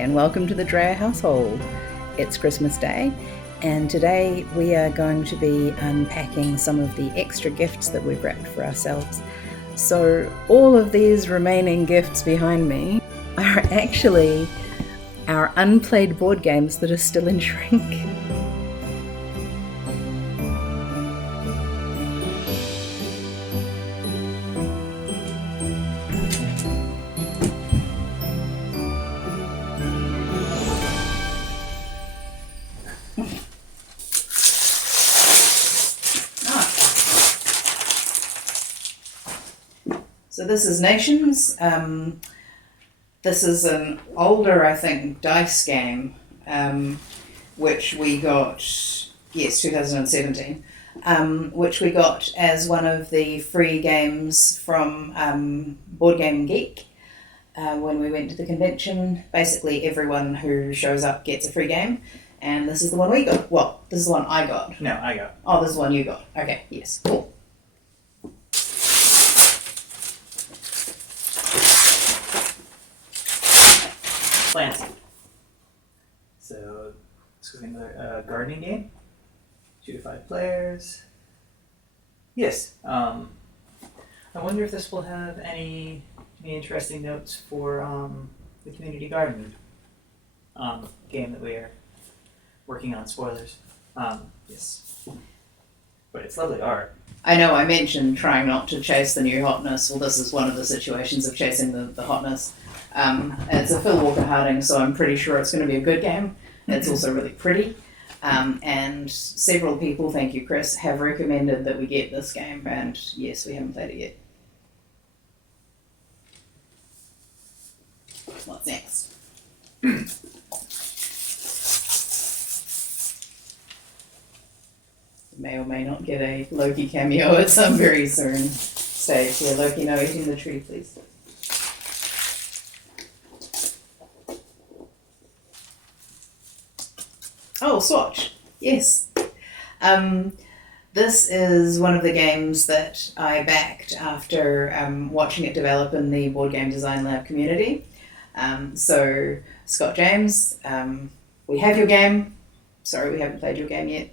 and welcome to the Drayer household. It's Christmas Day, and today we are going to be unpacking some of the extra gifts that we've wrapped for ourselves. So all of these remaining gifts behind me are actually our unplayed board games that are still in shrink. So this is Nations. This is an older, I think, dice game, which we got, 2017, which we got as one of the free games from Board Game Geek when we went to the convention. Basically, everyone who shows up gets a free game, and this is the one we got. Well, this is the one I got. No, I got. Oh, this is the one you got. Okay, yes, cool. Planting. So this is another gardening game. 2 to 5 players. Yes. I wonder if this will have any interesting notes for the community garden game that we are working on. Spoilers. Yes. But it's lovely art. I know I mentioned trying not to chase the new hotness. Well, this is one of the situations of chasing the hotness. It's a Phil Walker Harding, so I'm pretty sure it's going to be a good game. It's also really pretty. And several people, thank you Chris, have recommended that we get this game, and yes, we haven't played it yet. What's next? May or may not get a Loki cameo at some very soon stage here. Loki, no eating the tree, please. Oh, Swatch. Yes. This is one of the games that I backed after watching it develop in the Board Game Design Lab community. So, Scott James, we have your game. Sorry, we haven't played your game yet.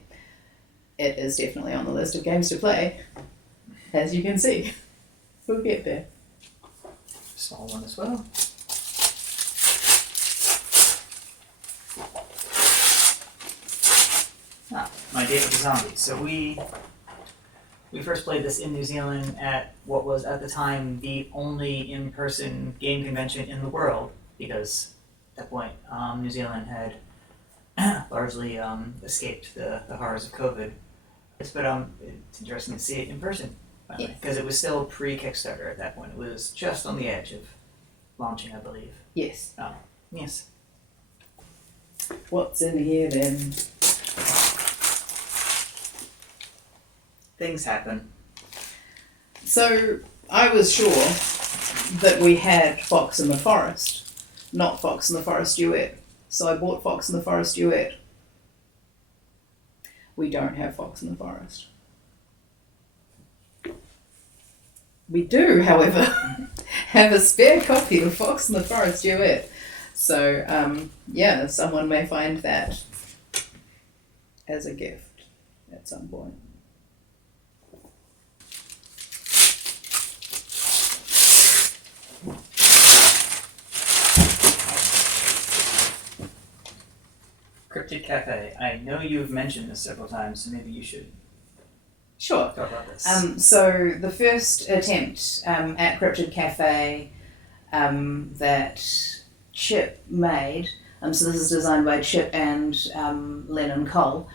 It is definitely on the list of games to play, as you can see. We'll get there. Small one as well. My Date with the Zombies. So we first played this in New Zealand at what was at the time the only in-person game convention in the world, because at that point New Zealand had largely escaped the horrors of COVID. But it's interesting to see it in person, because it was still pre-Kickstarter at that point. It was just on the edge of launching, I believe. Yes. Yes. What's in here then? Things happen. So, I was sure that we had Fox in the Forest, not Fox in the Forest Duet. So I bought Fox in the Forest Duet. We don't have Fox in the Forest. We do, however, have a spare copy of Fox in the Forest Duet. So, someone may find that as a gift at some point. Cryptid Cafe. I know you've mentioned this several times, so maybe you should Sure. talk about this. So the first attempt at Cryptid Cafe that Chip made, so this is designed by Chip and Lennon Cole,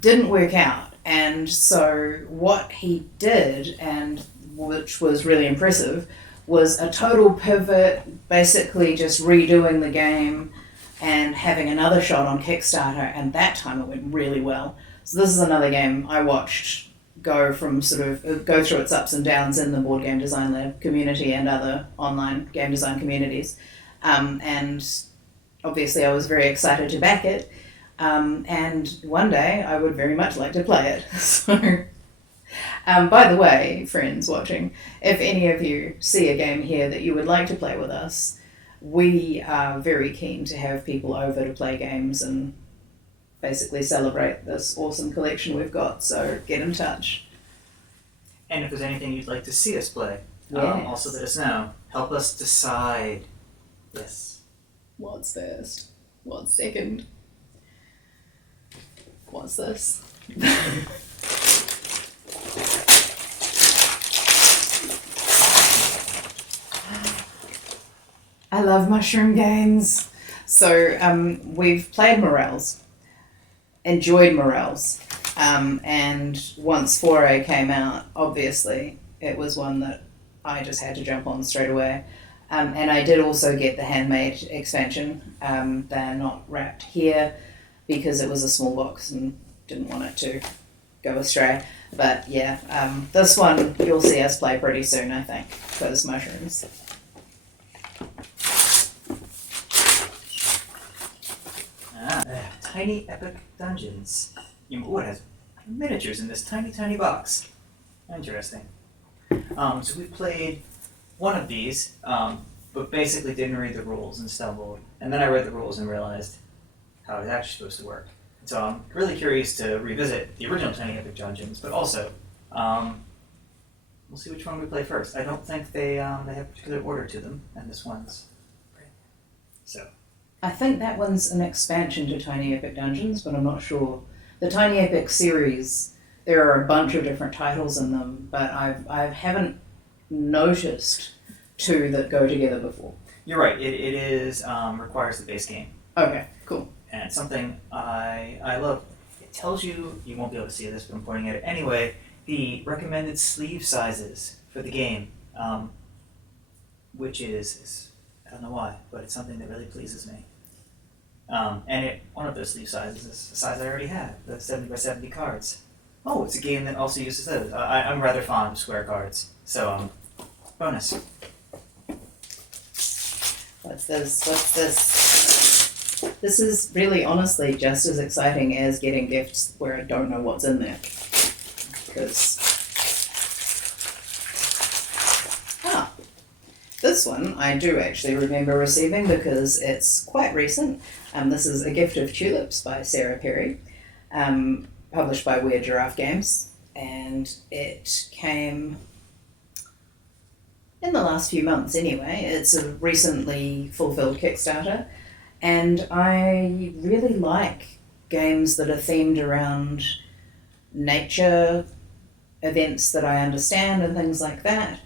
didn't work out. And so what he did, and which was really impressive, was a total pivot, basically just redoing the game and having another shot on Kickstarter, and that time it went really well. So this is another game I watched go through its ups and downs in the Board Game Design Lab community and other online game design communities. And obviously I was very excited to back it. And one day I would very much like to play it. So, by the way, friends watching, if any of you see a game here that you would like to play with us, we are very keen to have people over to play games and basically celebrate this awesome collection we've got, so get in touch. And if there's anything you'd like to see us play, Yes. also let us know. Help us decide. Yes. What's first? What's second? What's this? I love mushroom games. So we've played Morels, enjoyed Morels, and once 4A came out, obviously it was one that I just had to jump on straight away. And I did also get the handmade expansion. They're not wrapped here because it was a small box and didn't want it to go astray. But yeah, this one you'll see us play pretty soon, I think, those mushrooms. Tiny epic dungeons. Ooh, it has miniatures in this tiny, tiny box. Interesting. So we played one of these, but basically didn't read the rules and stumbled. And then I read the rules and realized how it's actually supposed to work. So I'm really curious to revisit the original Tiny Epic Dungeons, but also we'll see which one we play first. I don't think they have a particular order to them, and this one's so. I think that one's an expansion to Tiny Epic Dungeons, but I'm not sure. The Tiny Epic series, there are a bunch of different titles in them, but I haven't noticed two that go together before. You're right. It is requires the base game. Okay, cool. And it's something I love. It tells you won't be able to see this, but I'm pointing at it anyway. The recommended sleeve sizes for the game, which is I don't know why, but it's something that really pleases me. And one of those sleeve sizes is a size I already have, the 70 by 70 cards. Oh, it's a game that also uses those. I'm rather fond of square cards, so bonus. What's this? What's this? This is really, honestly, just as exciting as getting gifts where I don't know what's in there. Because... this one I do actually remember receiving because it's quite recent. This is A Gift of Tulips by Sarah Perry, published by Weird Giraffe Games, and it came in the last few months anyway. It's a recently fulfilled Kickstarter, and I really like games that are themed around nature, events that I understand and things like that.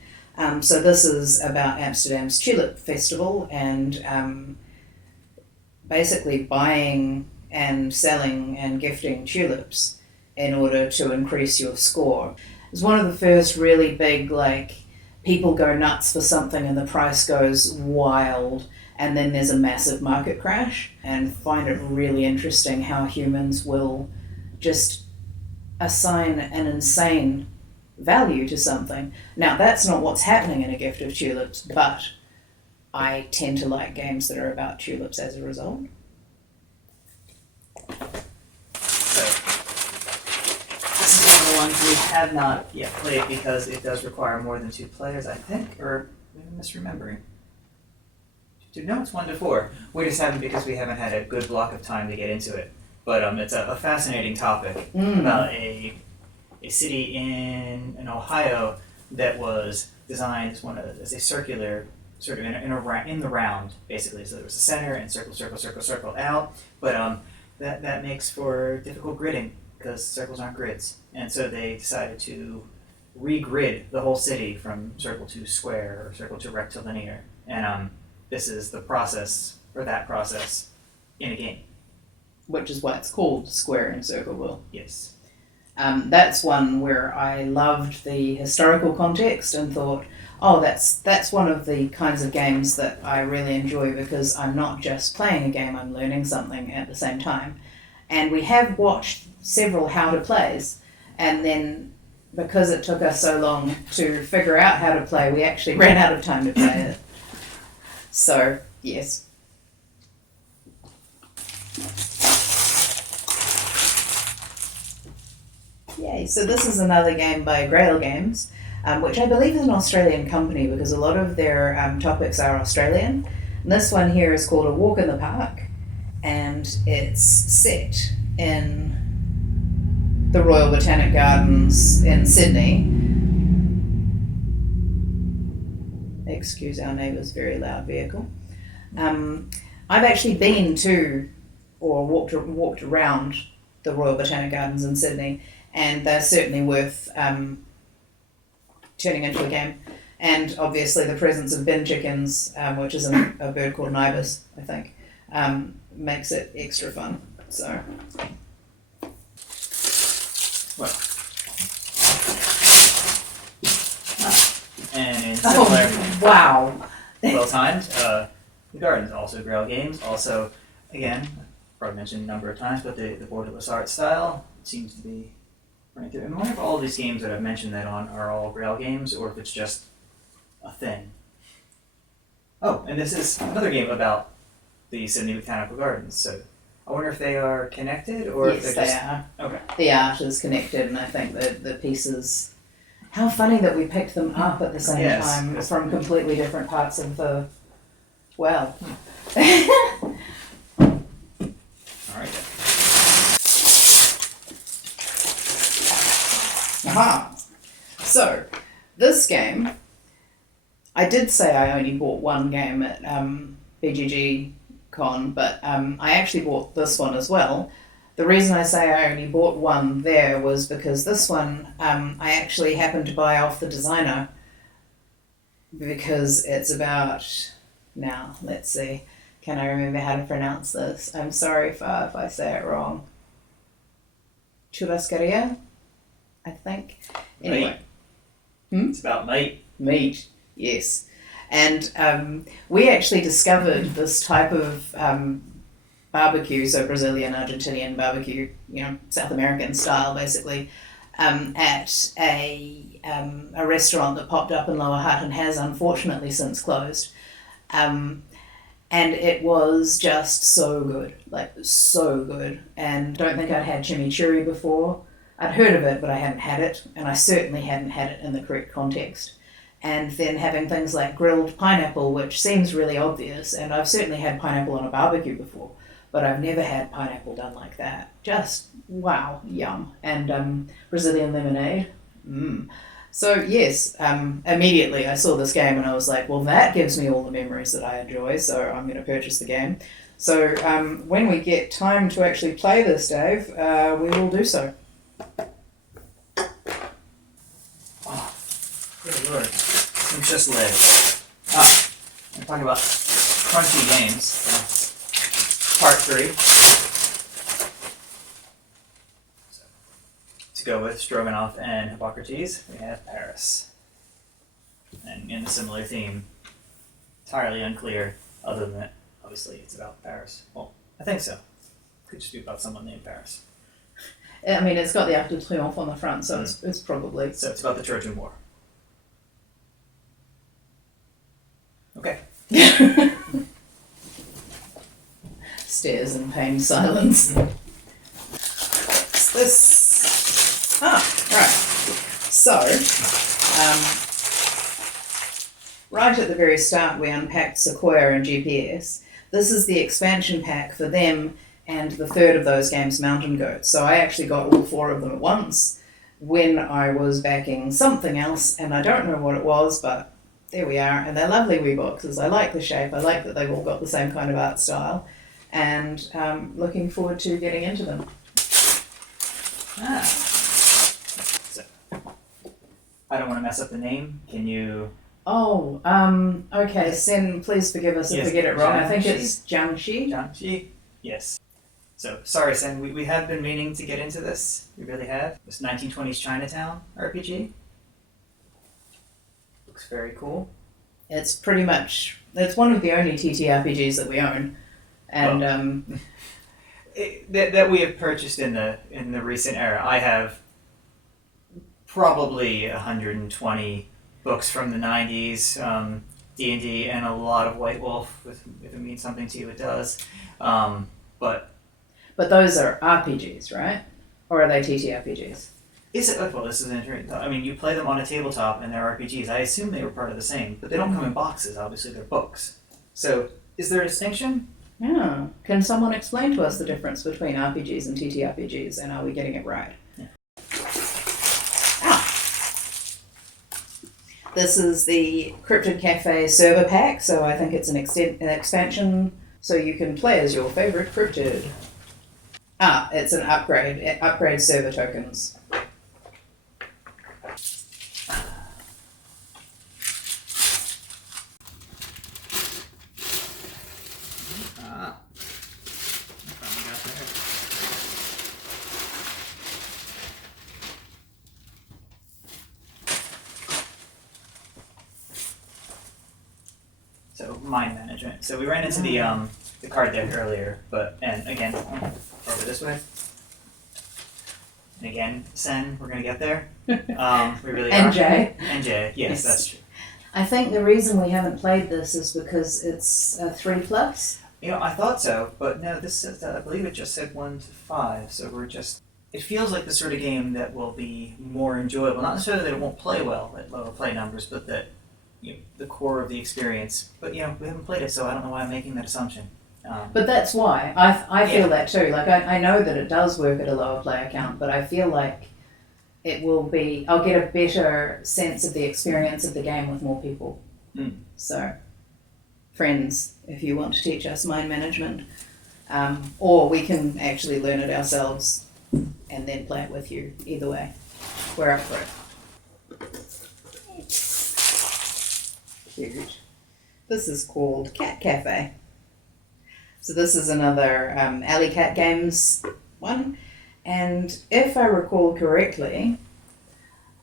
So this is about Amsterdam's Tulip Festival and basically buying and selling and gifting tulips in order to increase your score. It's one of the first really big, people go nuts for something and the price goes wild and then there's a massive market crash, and find it really interesting how humans will just assign an insane value to something. Now, that's not what's happening in A Gift of Tulips, but I tend to like games that are about tulips as a result. So, this is one of the ones we have not yet played because it does require more than 2 players, I think, or maybe I'm misremembering. No, it's 1 to 4. We just haven't because we haven't had a good block of time to get into it. But it's a fascinating topic about a city in Ohio that was designed as a circular, sort of in the round, basically. So there was a center and circle, circle, circle, circle out. But that makes for difficult gridding because circles aren't grids. And so they decided to re-grid the whole city from circle to square or circle to rectilinear. And this is the process, or that process, in a game. Which is why it's called Square and Circle Will. Yes. That's one where I loved the historical context and thought, oh, that's one of the kinds of games that I really enjoy because I'm not just playing a game, I'm learning something at the same time. And we have watched several how to plays, and then because it took us so long to figure out how to play, we actually ran out of time to play it. So, yes. Yay, so this is another game by Grail Games, which I believe is an Australian company because a lot of their topics are Australian. And this one here is called A Walk in the Park, and it's set in the Royal Botanic Gardens in Sydney. Excuse our neighbour's very loud vehicle. I've actually been to or walked around the Royal Botanic Gardens in Sydney, and they're certainly worth turning into a game. And obviously the presence of bin chickens, which is a bird called an ibis, I think, makes it extra fun. So, well, and in similar, wow, well timed, the Gardens also Grail games. Also, again, probably mentioned a number of times, but the borderless art style seems to be running through. And I wonder if all these games that I've mentioned that on are all Grail games, or if it's just a thing. Oh, and this is another game about the Sydney Botanical Gardens. So I wonder if they are connected, or yes, if they're they just are. okay. The art is connected, and I think that the pieces. How funny that we picked them up at the same time from completely different parts of the. Well. All right. Aha. So, this game, I did say I only bought one game at BGG Con, but I actually bought this one as well. The reason I say I only bought one there was because this one I actually happened to buy off the designer because it's about, now, let's see, can I remember how to pronounce this? I'm sorry if I say it wrong. Churrascaria, I think. Anyway. It's about meat. Meat, yes. And we actually discovered this type of barbecue, so Brazilian, Argentinian barbecue, South American style basically, at a restaurant that popped up in Lower Hutt and has unfortunately since closed. And it was just so good, like so good. And I don't think I'd had chimichurri before. I'd heard of it, but I hadn't had it, and I certainly hadn't had it in the correct context. And then having things like grilled pineapple, which seems really obvious, and I've certainly had pineapple on a barbecue before, but I've never had pineapple done like that. Just, wow, yum. And Brazilian lemonade. So yes, immediately I saw this game and I was like, well, that gives me all the memories that I enjoy, so I'm going to purchase the game. So when we get time to actually play this, Dave, we will do so. Oh, good lord. I'm just lit. I'm talking about crunchy games. Part 3. So, to go with Stroganoff and Hippocrates, we have Paris. And in a similar theme, entirely unclear, other than that, obviously, it's about Paris. Well, I think so. Could just be about someone named Paris. I mean, it's got the Arc de Triomphe on the front, so it's probably... So it's about the Trojan War. Okay. Stares in pained silence. What's this? Right. So, right at the very start we unpacked Sequoia and GPS. This is the expansion pack for them and the third of those games, Mountain Goat. So I actually got all 4 of them at once when I was backing something else, and I don't know what it was, but there we are. And they're lovely wee boxes. I like the shape. I like that they've all got the same kind of art style, and looking forward to getting into them. So, I don't want to mess up the name. Can you... Oh, okay. Sen, please forgive us if we get it wrong. I think it's Jiangxi. Jiangxi? Yes. So, sorry, Sen, we have been meaning to get into this. We really have. This 1920s Chinatown RPG. Looks very cool. It's pretty much, it's one of the only TTRPGs that we own. And that we have purchased in the recent era. I have probably 120 books from the 90s, D&D, and a lot of White Wolf. If it means something to you, it does. But those are RPGs, right? Or are they TTRPGs? Is it? Well, this is an interesting thought. I mean, you play them on a tabletop and they're RPGs. I assume they were part of the same, but they don't come in boxes. Obviously, they're books. So Is there a distinction? Yeah. Can someone explain to us the difference between RPGs and TTRPGs, and are we getting it right? Yeah. Ah. This is the Cryptid Cafe server pack, so I think it's an expansion, so you can play as your favorite cryptid. Ah, it's an upgrade. It upgrades server tokens. Ah. Finally got there. So mind management. So we ran into the card deck earlier, and again over this way. And again, Sen, we're gonna get there. We really are. NJ. NJ, yes, that's true. I think the reason we haven't played this is because it's a 3+. You know, I thought so, but no, this says I believe it just said 1 to 5, so it feels like the sort of game that will be more enjoyable. Not necessarily that it won't play well at lower play numbers, but that the core of the experience. But we haven't played it, so I don't know why I'm making that assumption. But that's why. I feel that too. Like, I know that it does work at a lower player count, but I feel like I'll get a better sense of the experience of the game with more people. Mm. So, friends, if you want to teach us mind management, or we can actually learn it ourselves and then play it with you. Either way, we're up for it. Cute. This is called Cat Cafe. So this is another Alley Cat Games one. And if I recall correctly,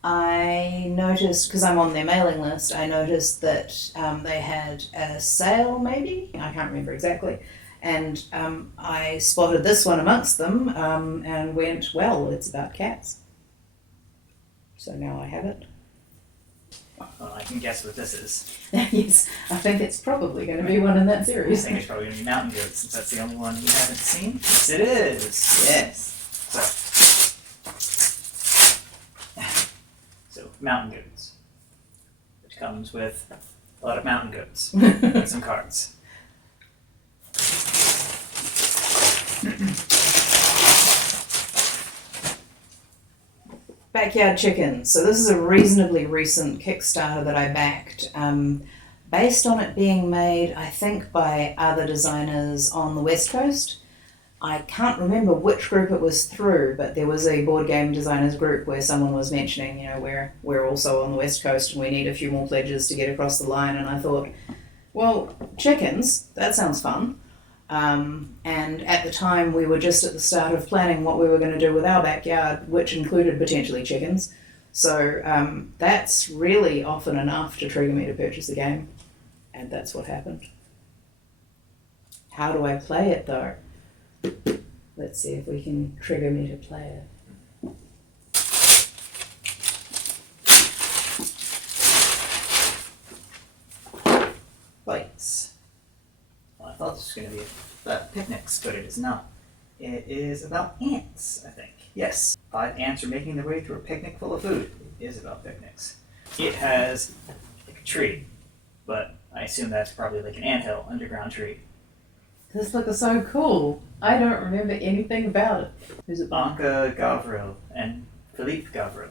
I noticed, because I'm on their mailing list, I noticed that they had a sale maybe, I can't remember exactly, and I spotted this one amongst them and went, well, it's about cats. So now I have it. Well, I can guess what this is. Yes, I think it's probably going to be one in that I series. think it's probably going to be Mountain Goats, since that's the only one we haven't seen. Yes, it is. Yes. So Mountain Goats, which comes with a lot of mountain goats and some cards. Backyard Chickens. So this is a reasonably recent Kickstarter that I backed, based on it being made, I think, by other designers on the West Coast. I can't remember which group it was through, but there was a board game designers group where someone was mentioning, we're also on the West Coast and we need a few more pledges to get across the line. And I thought, well, chickens, that sounds fun. And at the time we were just at the start of planning what we were going to do with our backyard, which included potentially chickens. So that's really often enough to trigger me to purchase the game. And that's what happened. How do I play it though? Let's see if we can trigger me to play it. Bites. Well, I thought this was going to be about picnics, but it is not. It is about ants, I think. Yes. 5 ants are making their way through a picnic full of food. It is about picnics. It has like a tree, but I assume that's probably like an anthill, underground tree. This looks so cool. I don't remember anything about it. Who's it by? Anka Gavro and Philippe Gavro.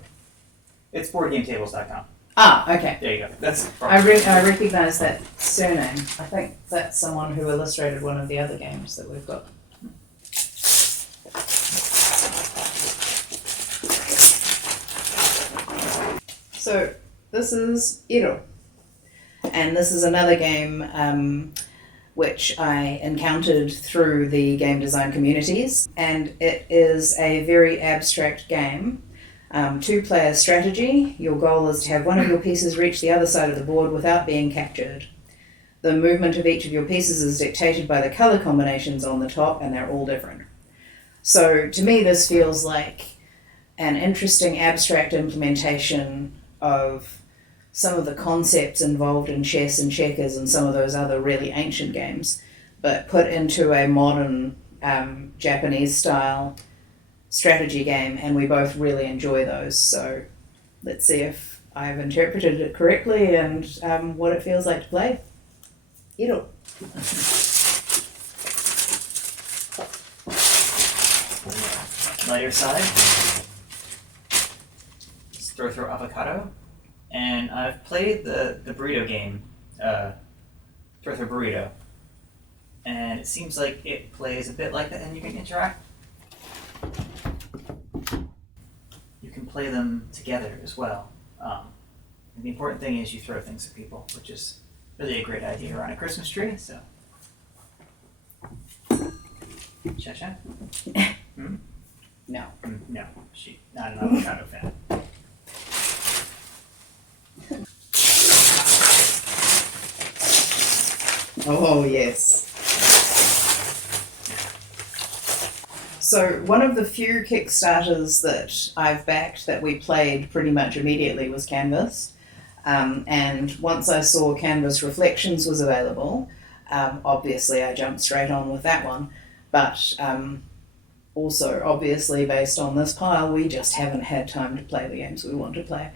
It's boardgametables.com. Ah, okay. There you go. That's I recognise that surname. I think that's someone who illustrated one of the other games that we've got. So this is Iro. And this is another game which I encountered through the game design communities. And it is a very abstract game. 2-player strategy. Your goal is to have one of your pieces reach the other side of the board without being captured. The movement of each of your pieces is dictated by the color combinations on the top, and they're all different. So to me, this feels like an interesting abstract implementation of some of the concepts involved in chess and checkers and some of those other really ancient games, but put into a modern Japanese style strategy game, and we both really enjoy those. So let's see if I've interpreted it correctly and what it feels like to play. Iro. Lighter side, it's throw avocado, and I've played the burrito game, throw burrito, and it seems like it plays a bit like that, and you can interact. You can play them together as well. And the important thing is you throw things at people, which is really a great idea around a Christmas tree. So, Shasha? Hmm? No. No, she's not an avocado fan. Oh, yes. So one of the few Kickstarters that I've backed that we played pretty much immediately was Canvas. And once I saw Canvas Reflections was available, obviously I jumped straight on with that one. But also, obviously, based on this pile, we just haven't had time to play the games we want to play.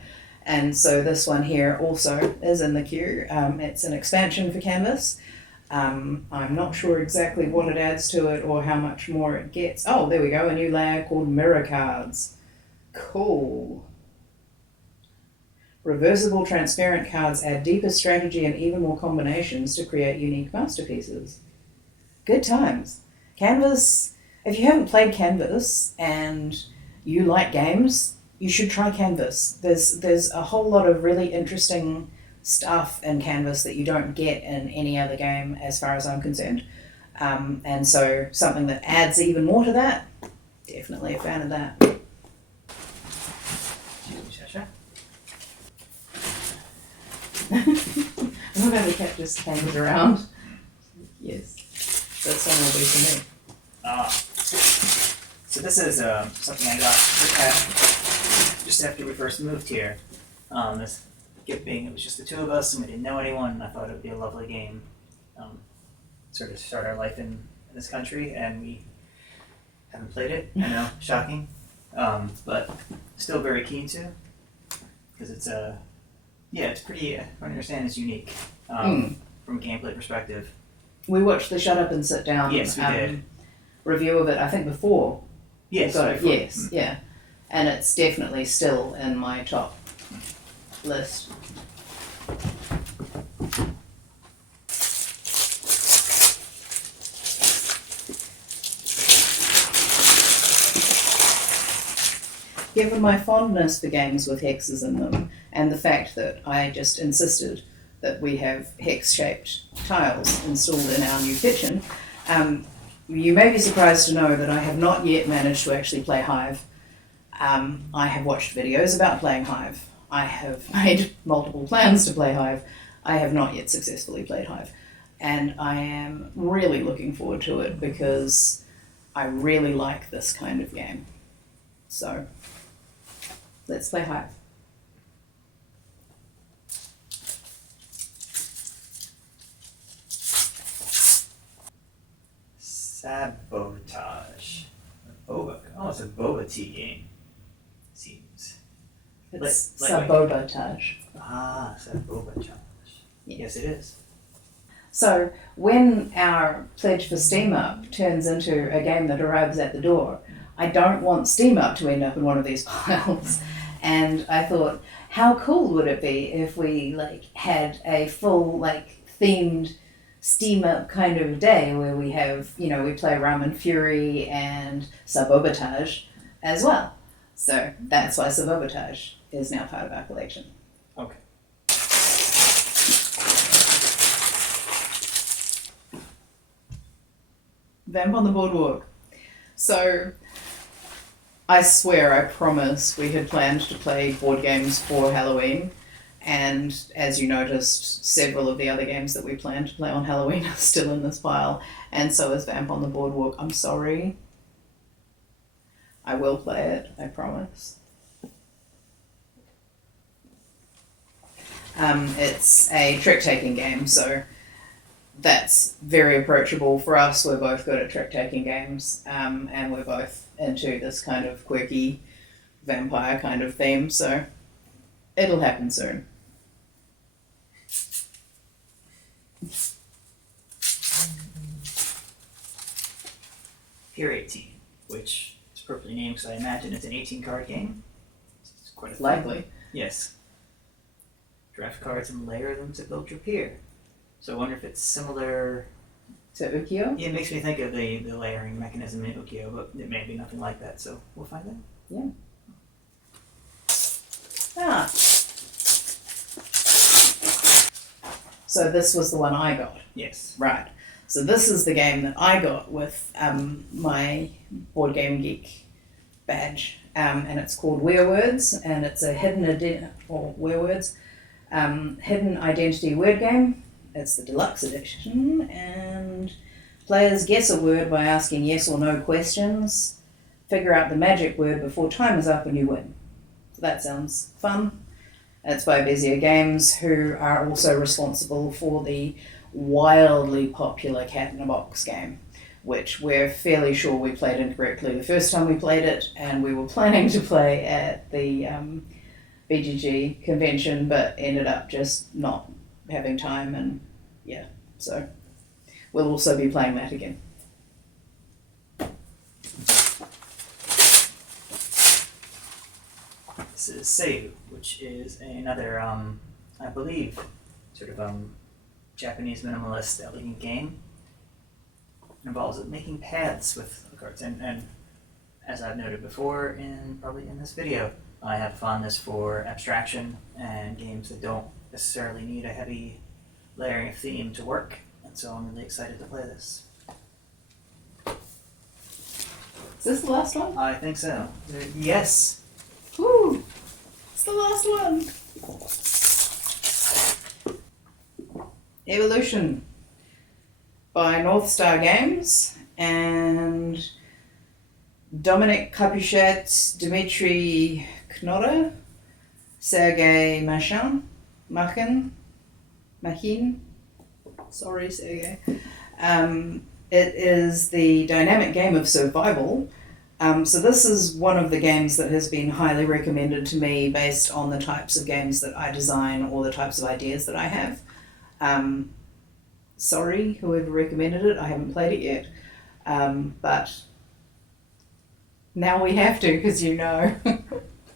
And so this one here also is in the queue. It's an expansion for Canvas. I'm not sure exactly what it adds to it or how much more it gets. Oh, there we go, a new layer called Mirror Cards. Cool. Reversible transparent cards add deeper strategy and even more combinations to create unique masterpieces. Good times. Canvas, if you haven't played Canvas and you like games, you should try Canvas. There's a whole lot of really interesting stuff in Canvas that you don't get in any other game as far as I'm concerned. And so something that adds even more to that, definitely a fan of that. Shasha? I love how the cat just hangs around. Yes, this one will be for me. So this is something I got for Kat just after we first moved here. This gift being, it was just the two of us and we didn't know anyone, and I thought it would be a lovely game. Sort of start our life in this country, and we haven't played it. I know, shocking, but still very keen to, because it's it's pretty. I don't understand. It's unique from a gameplay perspective. We watched the Shut Up and Sit Down Yes, we did. Review of it, I think before. Yes, Got it. before. Yes, yeah, and it's definitely still in my top list. Given my fondness for games with hexes in them, and the fact that I just insisted that we have hex-shaped tiles installed in our new kitchen, you may be surprised to know that I have not yet managed to actually play Hive. I have watched videos about playing Hive. I have made multiple plans to play Hive. I have not yet successfully played Hive. And I am really looking forward to it because I really like this kind of game. So, let's play Hive. Sabotage. Boba. Oh, it's a boba tea game. Seems. It's Lightweight. sabotage. Sabotage. Yes, it is. So when our pledge for Steam Up turns into a game that arrives at the door, I don't want Steam Up to end up in one of these piles. And I thought, how cool would it be if we had a full themed Steam Up kind of day where we have, we play Ramen Fury and Sabotage as well. So that's why Sabotage is now part of our collection. Okay. Vamp on the Boardwalk. So, I swear, I promise we had planned to play board games for Halloween, and as you noticed, several of the other games that we planned to play on Halloween are still in this pile, and so is Vamp on the Boardwalk. I'm sorry. I will play it, I promise. It's a trick-taking game, so that's very approachable for us. We're both good at trick-taking games, and we're both into this kind of quirky vampire kind of theme, so it'll happen soon. Pier 18, which is appropriately named because I imagine it's an 18-card game. It's quite a Likely. Yes. Draft cards and layer them to build your pier. So I wonder if it's similar. To Ukiyo? It makes me think of the layering mechanism in Ukiyo, but it may be nothing like that, so we'll find out. Yeah. Ah. So this was the one I got. Yes. Right. So this is the game that I got with my Board Game Geek badge, and it's called Werewords, and it's a hidden identity word game. It's the deluxe edition, and players guess a word by asking yes or no questions. Figure out the magic word before time is up and you win. So that sounds fun. It's by Bezier Games, who are also responsible for the wildly popular Cat in a Box game, which we're fairly sure we played incorrectly the first time we played it, and we were planning to play at the BGG convention, but ended up just not having time, and yeah, so we'll also be playing that again. This is Seiyu, which is another, I believe, sort of Japanese minimalist elegant game. It involves making paths with cards, and as I've noted before, probably in this video, I have a fondness for abstraction and games that don't necessarily need a heavy layering of theme to work, and so I'm really excited to play this. Is this the last one? I think so. Yes. Woo! It's the last one! Evolution by North Star Games, and Dominic Capuchet, Dmitry Knotter, Sergei Machin. Sorry, Sergei. It is the dynamic game of survival. So this is one of the games that has been highly recommended to me based on the types of games that I design or the types of ideas that I have. Sorry, whoever recommended it, I haven't played it yet. But now we have to, because you know.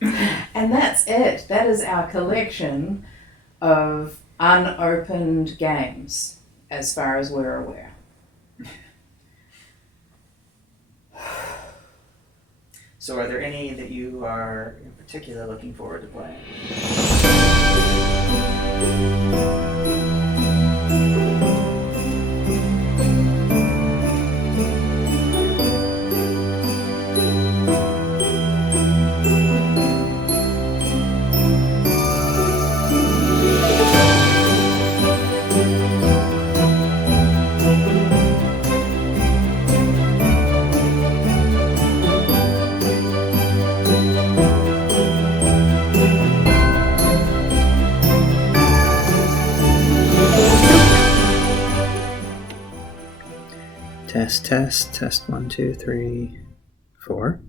And that's it. That is our collection of unopened games, as far as we're aware. So are there any that you are in particular looking forward to playing? Test 1, 2, 3, 4.